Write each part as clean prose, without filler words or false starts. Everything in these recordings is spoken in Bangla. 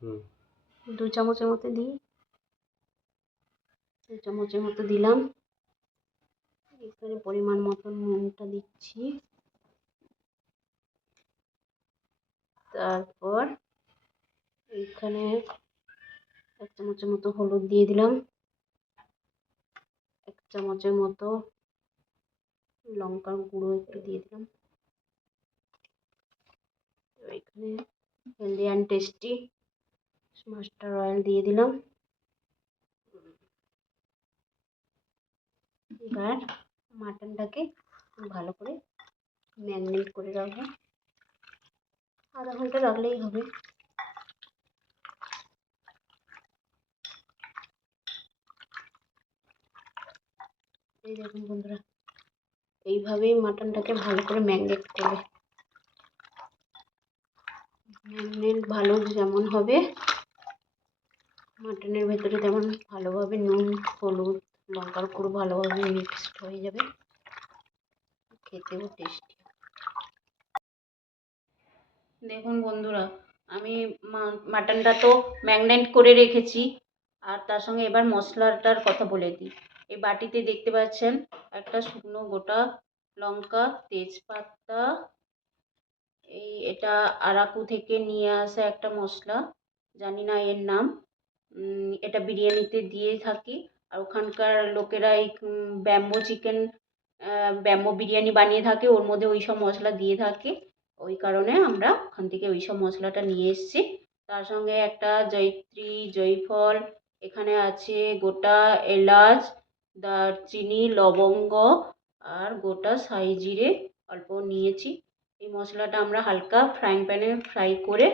2 চামচের মতো দিই, 2 চামচের মতো দিলাম। এখানে পরিমাণ মতো নুনটা দিচ্ছি, তারপর এখানে 1 চামচের মতো হলুদ দিয়ে দিলাম, 1 চামচের মতো লঙ্কার গুঁড়ো একটু দিয়ে দিলাম। এখানে healthy and tasty mustard oil দিয়ে দিলাম। এবার মাটনটাকে ভালো করে ম্যারিনেট করে রাখবো, আধা ঘন্টা রাখলেই হবে। এই দেখুন বন্ধুরা, এইভাবেই মাটনটাকে ভালো করে ম্যারিনেট করবে। ম্যারিনেট ভালো যেমন হবে, মাটনের ভেতরে তেমন ভালোভাবে নুন, হলুদ, লঙ্কার গুঁড়ো ভালোভাবে মিক্সড হয়ে যাবে, খেতেও টেস্টি। দেখুন বন্ধুরা, আমি মাটনটা তো ম্যারিনেট করে রেখেছি, আর তার সঙ্গে এবার মশলাটার কথা বলে দিই। এই বাটিতে দেখতে পাচ্ছেন একটা শুকনো গোটা লঙ্কা, তেজপাতা, এটা আরাকু থেকে নিয়ে আসা একটা মশলা, জানি না এর নাম। এটা বিরিয়ানিতে দিয়ে থাকি, আর ওখানকার লোকেরা এই ব্যাম্বো চিকেন, ব্যাম্বো বিরিয়ানি বানিয়ে থাকে, ওর মধ্যে ওই সব মশলা দিয়ে থাকে, ওই কারণে আমরা ওখান থেকে ওই সব মশলাটা নিয়ে এসেছি। তার সঙ্গে একটা জয়িত্রী, জয়ফল, এখানে আছে গোটা এলাচ, দারচিনি, লবঙ্গ আর গোটা সাই জিরে অল্প নিয়েছি। এই মশলাটা আমরা হালকা ফ্রাইং প্যানে ফ্রাই করে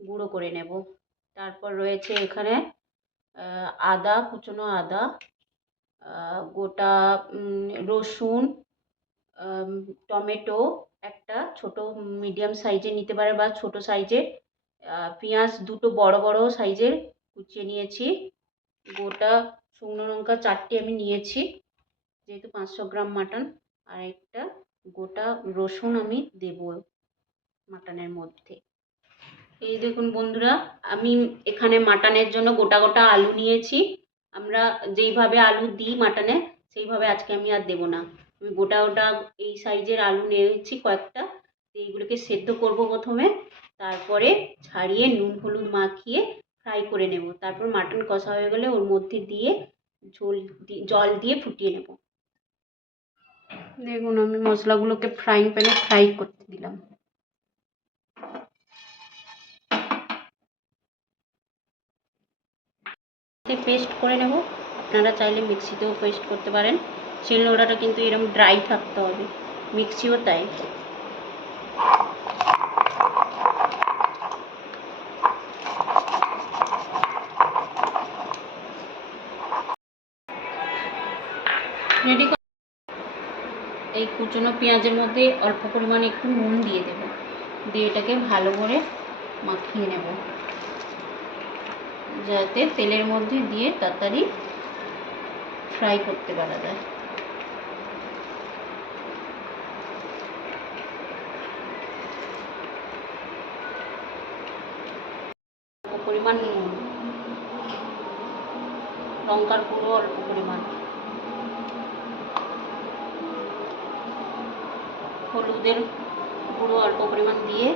গুঁড়ো করে নেব। তারপর রয়েছে এখানে আদা, কুচনো আদা, গোটা রসুন, টমেটো একটা ছোট মিডিয়াম সাইজে নিতে পারে বা ছোট সাইজের, পেঁয়াজ দুটো বড় বড় সাইজের কুচিয়ে নিয়েছি, গোটা শুকনো লঙ্কা 4টে আমি নিয়েছি যেহেতু 500 গ্রাম মাটন, আর একটা গোটা রসুন আমি দেব মাটনের মধ্যে। এই দেখুন বন্ধুরা, আমি এখানে মাটনের জন্য গোটা গোটা আলু নিয়েছি। আমরা যেইভাবে আলু দিই মাটনে, সেইভাবে আজকে আমি আর দেবো না। আমি গোটা গোটা এই সাইজের আলু নিয়েছি কয়েকটা, এইগুলোকে সেদ্ধ করব প্রথমে, তারপরে ছাড়িয়ে নুন হলুদ মাখিয়ে ফ্রাই করে নেব। তারপর মাটন কষা হয়ে গেলে ওর মধ্যে দিয়ে জল দিয়ে ফুটিয়ে নেব। দেখুন আমি মশলাগুলোকে ফ্রাইং প্যানে ফ্রাই করতে দিলাম। পেস্ট করে নেব, আপনারা চাইলে মিক্সিতেও পেস্ট করতে পারেন। শিলনোড়াটা কিন্তু এরকম ড্রাই থাকতে হবে, মিক্সিও তাই। রেডি। এই কুচনো পেঁয়াজের মধ্যে অল্প পরিমাণে একটু নুন দিয়ে দেব, দিয়ে এটাকে ভালো করে মাখিয়ে নেব যাতে তেলের মধ্যে দিয়ে তাড়াতাড়ি ফ্রাই করতে পারা যায়। অল্প পরিমাণ নুন, লঙ্কার গুঁড়ো অল্প পরিমাণ, হলুদের গুঁড়ো অল্প পরিমাণ দিয়ে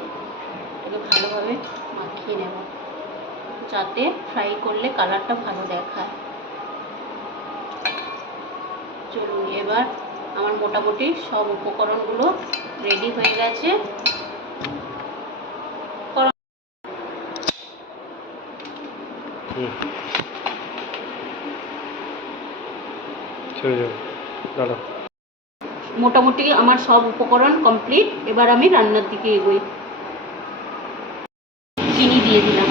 এটাকে ভালোভাবে মাখিয়ে নেব যাতে ফ্রাই করলে কালারটা ভালো দেখায়। চলুন, এবার আমার মোটামুটি সব উপকরণগুলো রেডি হয়ে গেছে। মোটামুটি আমার সব উপকরণ কমপ্লিট। এবার আমি রান্নার দিকে এগোই। চিনি দিয়ে দিলাম,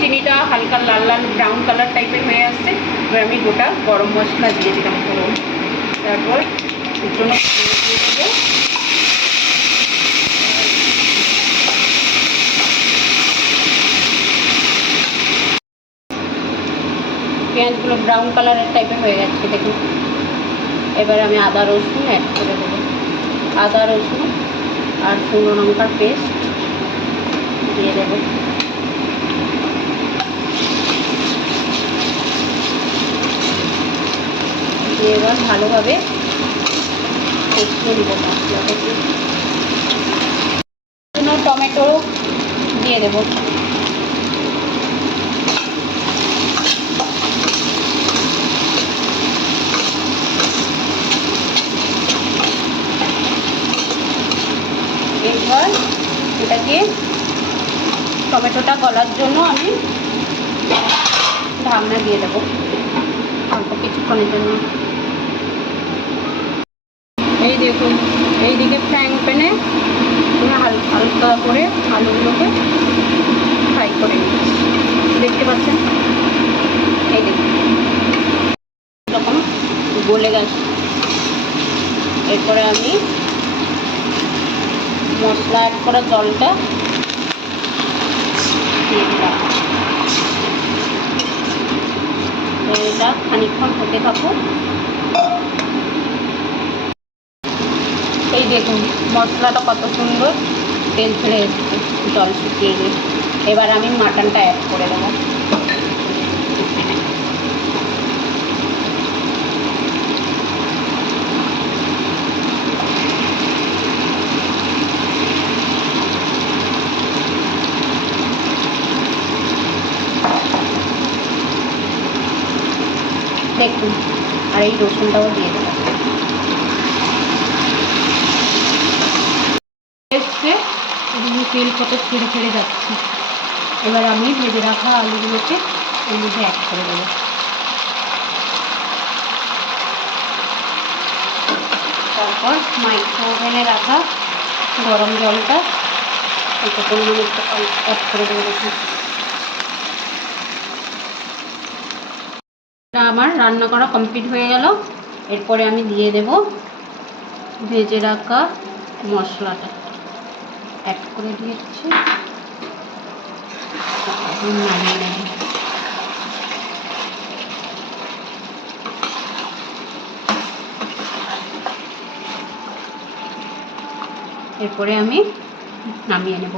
চিনিটা হালকা লাল লাল ব্রাউন কালার টাইপের হয়ে আসছে। এবার আমি গোটা গরম মশলা দিয়ে দিলাম, তারপর কুচনো দিয়ে দেবো, পেঁয়াজগুলো ব্রাউন কালারের টাইপের হয়ে যাচ্ছে দেখুন। এবার আমি আদা রসুন অ্যাড করে দেবো। আদা রসুন আর শুকনো লঙ্কার পেস্ট দিয়ে দেবো। দিয়ে এবার ভালোভাবে কষিয়ে নেব মশলাটাকে। টমেটো দিয়ে দেবো। এবার এটাকে টমেটোটা গলার জন্য আমি ঢাকনা দিয়ে দেবো অল্প কিছুক্ষণের জন্য। এই দেখুন, এইদিকে ফ্রাইং প্যানে হালকা করে আলুগুলোকে ফ্রাই করে নিচ্ছি, দেখতে পাচ্ছেন। এই দেখুন যখন গলে গেছে, এরপরে আমি মশলা অ্যাড করা জলটা দিয়ে দিলাম। এটা খানিকক্ষণ হতে থাকুক। এই দেখুন মশলাটা কত সুন্দর তেল ছেড়ে এসছে, জল শুকিয়ে গিয়ে। এবার আমি মাটনটা অ্যাড করে দেবো। দেখুন, আর এই রসুনটাও দিয়ে দেবো। এসছে তেল কত ছেড়ে ছেড়ে যাচ্ছে। এবার আমি ভেজে রাখা আলুগুলোকে এর মধ্যে অ্যাড করে দেবো। তারপর মাইক্রো ওভেনে রাখা গরম জলটা একটু পরিমাণে একটু অ্যাড করে দেবো। দেখুন আমার রান্না করা কমপ্লিট হয়ে গেল। এরপরে আমি দিয়ে দেব ভেজে রাখা মশলাটা, অ্যাড করে দিয়েছি। নামিয়ে নেব। এরপরে আমি নামিয়ে নেব।